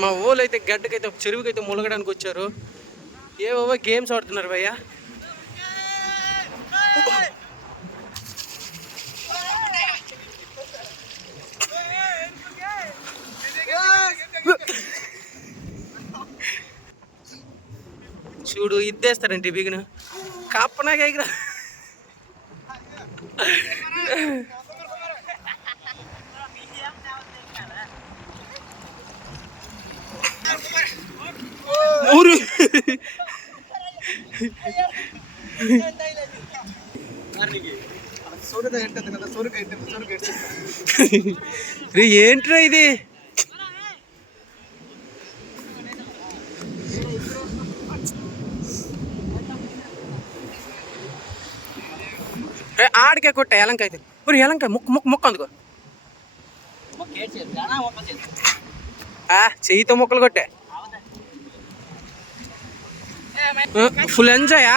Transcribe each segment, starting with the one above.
మా ఊళ్ళో అయితే గడ్డకైతే చెరువుకైతే ములగడానికి వచ్చారు. ఏవో గేమ్స్ ఆడుతున్నారు భయ్య. చూడు ఇద్దేస్తారంటే బిగిన. కాపనాగా ఎగిరా ఊరు రే ఏంట్రా ఇది? ఆడికే కొట్ట ఎలంకాయ అయితే ఒరే ఎలంకాయ ముక్కు ముక్కు ముక్కు అందుకో. ఆ, చెయ్యితో ముక్కలు కొట్టే. ఫుల్ ఎంజాయా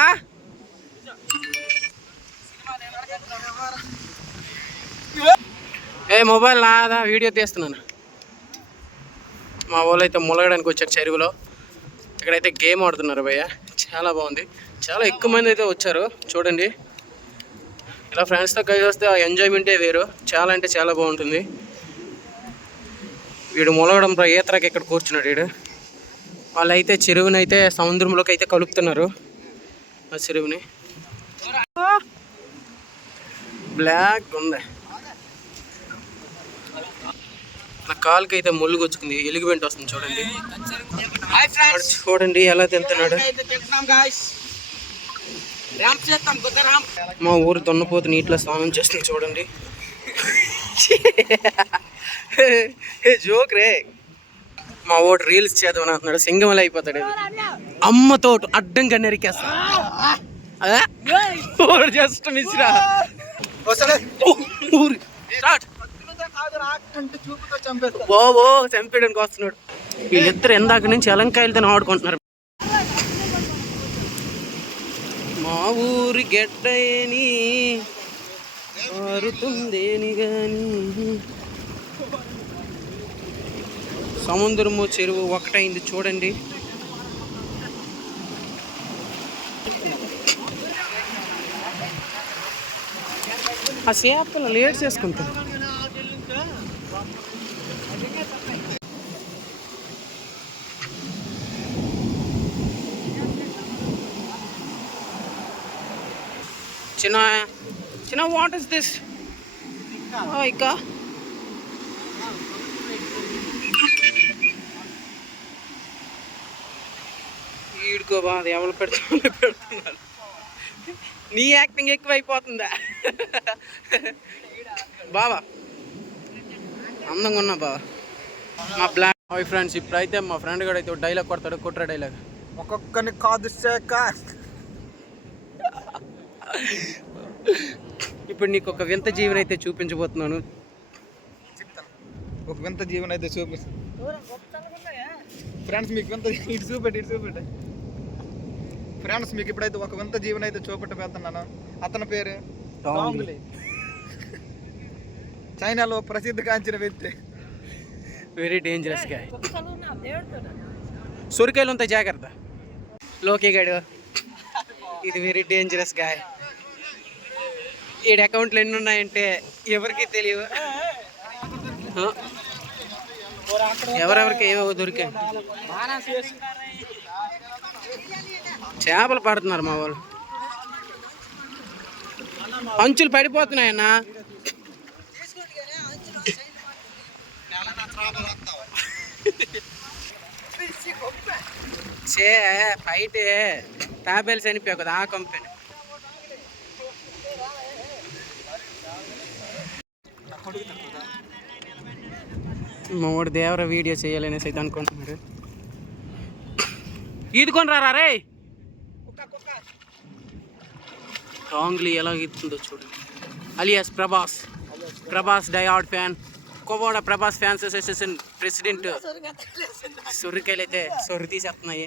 ఏ మొబైల్ నాదా వీడియో తీస్తున్నాను. మా వాళ్ళు అయితే ములగడానికి వచ్చారు చెరువులో. ఇక్కడైతే గేమ్ ఆడుతున్నారు భయ్య. చాలా బాగుంది. చాలా ఎక్కువ మంది అయితే వచ్చారు. చూడండి. ఇలా ఫ్రెండ్స్తో కలిసి వస్తే ఆ ఎంజాయ్మెంటే వేరు. చాలా అంటే చాలా బాగుంటుంది. వీడు ములగడం ఏ ఈతరాకి ఇక్కడ కూర్చున్నాడు వీడు? వాళ్ళైతే చెరువునైతే సముద్రంలోకి అయితే కలుపుతున్నారు. ఆ చెరువుని. బ్లాక్ ఉంది. నా కాలుకి అయితే ముళ్ళు గుచ్చుకుంది ఎలుగుబెంట్ వస్తుంది చూడండి. చూడండి ఎలా తింటున్నాడు. మా ఊరు దున్నపోతు నీటిలో స్నానం చేస్తుంది చూడండి. జోక్ రే. మా ఓటు రీల్స్ చేద్దామని అంటున్నాడు. సింగమలు అయిపోతాడు ఇది. అమ్మతోటి అడ్డంగా నరికేస్తా. జస్ట్ మిస్రా బాబో చంపేయడానికి వస్తున్నాడు. వీళ్ళిద్దరు ఎందాక నుంచి ఎలంకాయలతో ఆడుకుంటున్నారు. మా ఊరి గెడ్డని మారుతుందేని గాని. సముద్రము చెరువు ఒకటైంది చూడండి. ఆ చేపలు లేట్ చేసుకుంటాం చిన్న చిన్న వాట్ ఇస్ దిస్ ఇక ఈడుకో బా అది ఎవరు పెడుతున్నా పెడుతున్నారు. నీ యాక్టింగ్ ఎక్కువ అయిపోతుందా బావా అందంగా ఉన్నా బావా. మా బ్లాక్ హాయ్ ఫ్రెండ్స్ ఇప్పుడైతే మా ఫ్రెండ్ కూడా అయితే డైలాగ్ కొడతాడు కుట్ర డైలాగ్. ఒక్కొక్కని కాదు శాఖ. ఇప్పుడు నీకు ఒక వింత జీవన అయితే చూపించబోతున్నాను. ఒక వింత జీవన అయితే చూపి ఫ్రెండ్స్ మీకు వింత ఇటు చూపెట్టి ఇటు చూపెట్టి. ఫ్రెండ్స్ మీకు ఇప్పుడైతే ఒక వింత జీవన అయితే చూపెట్టబోతున్నాను అతని పేరు. చైనాలో ప్రసిద్ధిగాంచిన వ్యక్తి. వెరీ డేంజరస్ గాయ సొరికాయలు ఉంటాయి జాగ్రత్త. లోకే గాడు. ఇది వెరీ డేంజరస్ గాయ ఈడ అకౌంట్లు ఎన్ని ఉన్నాయంటే ఎవరికి తెలియవు? ఎవరెవరికి ఏవో దొరికాయి. చేపలు పడుతున్నారు మా వాళ్ళు. అంచులు పడిపోతున్నాయన్నా చే బయట తాబేల్స్ చనిపోయి కదా ఆ కంపెనీ మా వాడు దేవర వీడియో చేయాలనేసి అయితే అనుకుంటున్నాడు. ఈదుకొని రారా రే? రాంగ్లీ ఎలా ఈదుతుందో చూడు. అలియాస్ ప్రభాస్. ప్రభాస్ డయాడ్ fan. Kovada Prabhas fans association president. సొర్రికాయలు అయితే సొర్రి తీసేస్తున్నాయి.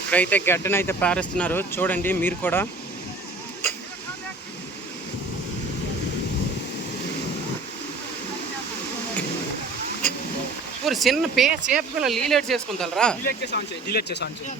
ఇక్కడైతే గడ్డనైతే పారేస్తున్నారు. చూడండి మీరు కూడా. ఊరు చిన్న పే సేపు లీలేట్ చేసుకుంటారా డిలీట్ చేసి ఆన్ చేయి డిలీట్ చేసి ఆన్ చేయి.